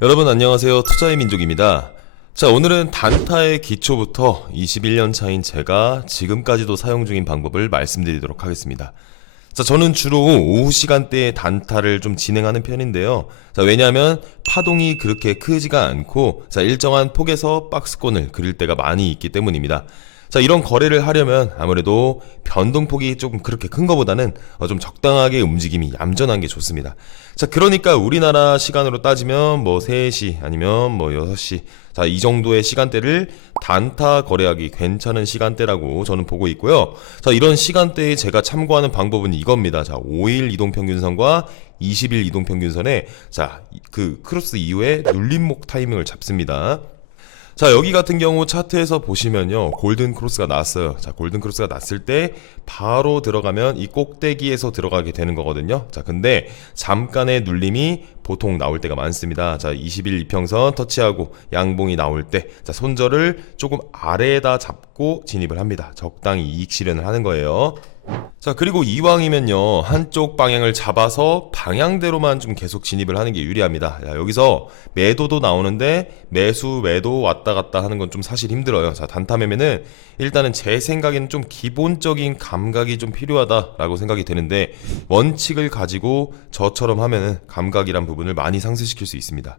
여러분 안녕하세요. 투자의 민족입니다. 자, 오늘은 단타의 기초부터 21년 차인 제가 지금까지도 사용 중인 방법을 말씀드리도록 하겠습니다. 자, 저는 주로 오후 시간대에 단타를 좀 진행하는 편인데요. 자, 왜냐하면 파동이 그렇게 크지가 않고, 자, 일정한 폭에서 박스권을 그릴 때가 많이 있기 때문입니다. 자, 이런 거래를 하려면 아무래도 변동폭이 조금 그렇게 큰 것보다는 어, 좀 적당하게 움직임이 얌전한 게 좋습니다. 자, 그러니까 우리나라 시간으로 따지면 뭐 3시 아니면 뭐 6시. 자, 이 정도의 시간대를 단타 거래하기 괜찮은 시간대라고 저는 보고 있고요. 자, 이런 시간대에 제가 참고하는 방법은 이겁니다. 자, 5일 이동평균선과 20일 이동평균선에 자, 그 크로스 이후에 눌림목 타이밍을 잡습니다. 자 여기 같은 경우 차트에서 보시면요. 골든 크로스가 났어요. 자 골든 크로스가 났을 때 바로 들어가면 이 꼭대기에서 들어가게 되는 거거든요. 자 근데 잠깐의 눌림이 보통 나올 때가 많습니다. 자 20일 이평선 터치하고 양봉이 나올 때 자 손절을 조금 아래에다 잡고 진입을 합니다. 적당히 이익 실현을 하는 거예요. 자 그리고 이왕이면요. 한쪽 방향을 잡아서 방향대로만 좀 계속 진입을 하는 게 유리합니다. 자, 여기서 매도도 나오는데 매수 매도 왔다 갔다 하는 건 좀 사실 힘들어요. 자 단타 매매는 일단은 제 생각에는 좀 기본적인 감각이 좀 필요하다라고 생각이 되는데 원칙을 가지고 저처럼 하면은 감각이란 부분 을 많이 상쇄시킬 수 있습니다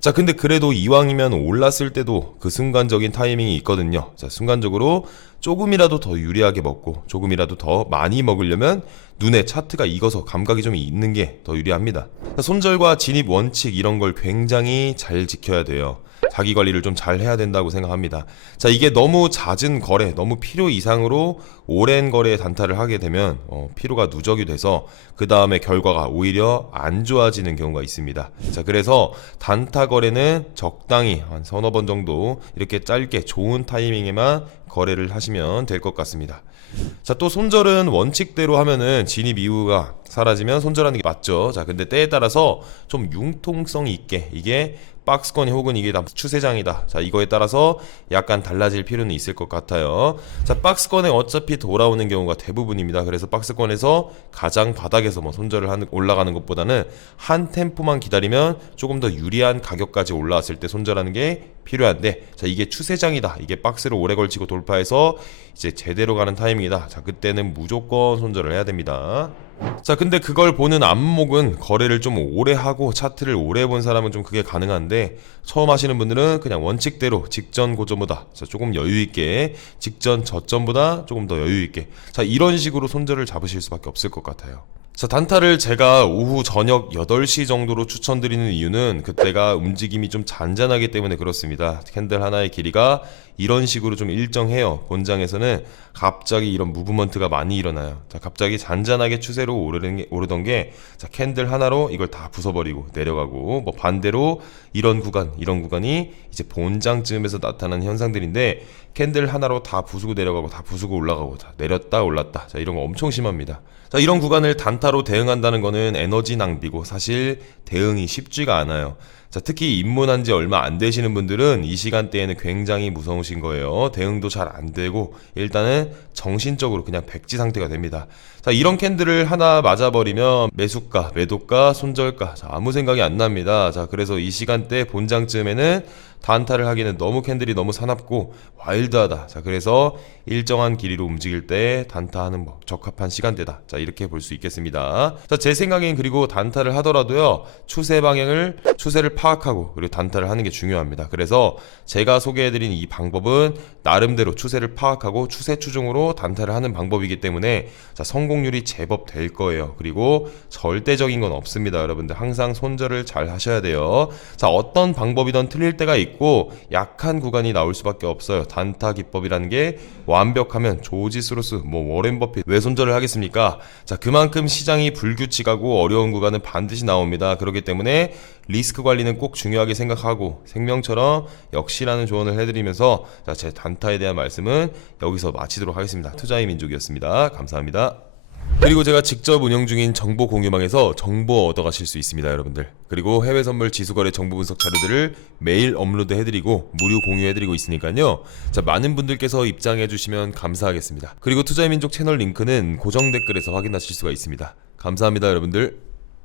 자, 근데 그래도 이왕이면 올랐을 때도 그 순간적인 타이밍이 있거든요. 자, 순간적으로 조금이라도 더 유리하게 먹고 조금이라도 더 많이 먹으려면 눈에 차트가 익어서 감각이 좀 있는 게 더 유리합니다. 자, 손절과 진입 원칙 이런 걸 굉장히 잘 지켜야 돼요. 자기 관리를 좀 잘 해야 된다고 생각합니다. 자, 이게 너무 잦은 거래, 너무 필요 이상으로 오랜 거래에 단타를 하게 되면 어, 피로가 누적이 돼서 그 다음에 결과가 오히려 안 좋아지는 경우가 있습니다. 자, 그래서 단타 거래는 적당히 한 서너 번 정도 이렇게 짧게 좋은 타이밍에만 거래를 하시면 될 것 같습니다. 자, 또 손절은 원칙대로 하면은 진입 이유가 사라지면 손절하는 게 맞죠. 자, 근데 때에 따라서 좀 융통성 있게 이게 박스권이 혹은 이게 다 추세장이다. 자, 이거에 따라서 약간 달라질 필요는 있을 것 같아요. 자, 박스권에 어차피 돌아오는 경우가 대부분입니다. 그래서 박스권에서 가장 바닥에서 뭐 손절을 하는 올라가는 것보다는 한 템포만 기다리면 조금 더 유리한 가격까지 올라왔을 때 손절하는 게 필요한데 자 이게 추세장이다. 이게 박스를 오래 걸치고 돌파해서 이제 제대로 가는 타이밍이다. 자 그때는 무조건 손절을 해야 됩니다 자 근데 그걸 보는 안목은 거래를 좀 오래 하고 차트를 오래 본 사람은 좀 그게 가능한데 처음 하시는 분들은 그냥 원칙대로 직전 고점보다 자 조금 여유 있게 직전 저점보다 조금 더 여유 있게 자 이런 식으로 손절을 잡으실 수밖에 없을 것 같아요 자, 단타를 제가 오후 저녁 8시 정도로 추천드리는 이유는 그때가 움직임이 좀 잔잔하기 때문에 그렇습니다. 캔들 하나의 길이가 이런 식으로 좀 일정해요. 본장에서는 갑자기 이런 무브먼트가 많이 일어나요. 자, 갑자기 잔잔하게 추세로 오르는 게, 오르던 게 자, 캔들 하나로 이걸 다 부숴버리고 내려가고 뭐 반대로 이런 구간, 이런 구간이 이제 본장쯤에서 나타나는 현상들인데 캔들 하나로 다 부수고 내려가고 다 부수고 올라가고 다 내렸다 올랐다. 자, 이런 거 엄청 심합니다. 자, 이런 구간을 단타로 대응한다는 거는 에너지 낭비고 사실 대응이 쉽지가 않아요. 자, 특히 입문한 지 얼마 안 되시는 분들은 이 시간대에는 굉장히 무서우신 거예요. 대응도 잘 안 되고 일단은 정신적으로 그냥 백지 상태가 됩니다. 자, 이런 캔들을 하나 맞아버리면 매수가, 매도가, 손절가 자, 아무 생각이 안 납니다. 자, 그래서 이 시간대 본장쯤에는 단타를 하기는 너무 캔들이 너무 사납고 와일드하다. 자, 그래서 일정한 길이로 움직일 때 단타하는 뭐 적합한 시간대다. 자, 이렇게 볼 수 있겠습니다. 자, 제 생각엔 그리고 단타를 하더라도요. 추세 방향을 추세를 파악하고 그리고 단타를 하는 게 중요합니다. 그래서 제가 소개해 드린 이 방법은 나름대로 추세를 파악하고 추세 추종으로 단타를 하는 방법이기 때문에 자, 성공률이 제법 될 거예요. 그리고 절대적인 건 없습니다. 여러분들 항상 손절을 잘 하셔야 돼요. 자, 어떤 방법이든 틀릴 때가 있고 약한 구간이 나올 수밖에 없어요. 단타 기법이라는 게 완벽하면 조지 스로스, 뭐 워렌 버핏 왜 손절을 하겠습니까? 자, 그만큼 시장이 불규칙하고 어려운 구간은 반드시 나옵니다. 그렇기 때문에 리스크 관리는 꼭 중요하게 생각하고 생명처럼 역시라는 조언을 해드리면서 자, 제 단타에 대한 말씀은 여기서 마치도록 하겠습니다. 투자의 민족이었습니다. 감사합니다. 그리고 제가 직접 운영 중인 정보 공유망에서 정보 얻어가실 수 있습니다, 여러분들. 그리고 해외 선물 지수거래 정보 분석 자료들을 매일 업로드 해드리고 무료 공유해드리고 있으니까요. 자, 많은 분들께서 입장해주시면 감사하겠습니다. 그리고 투자의 민족 채널 링크는 고정 댓글에서 확인하실 수가 있습니다. 감사합니다, 여러분들.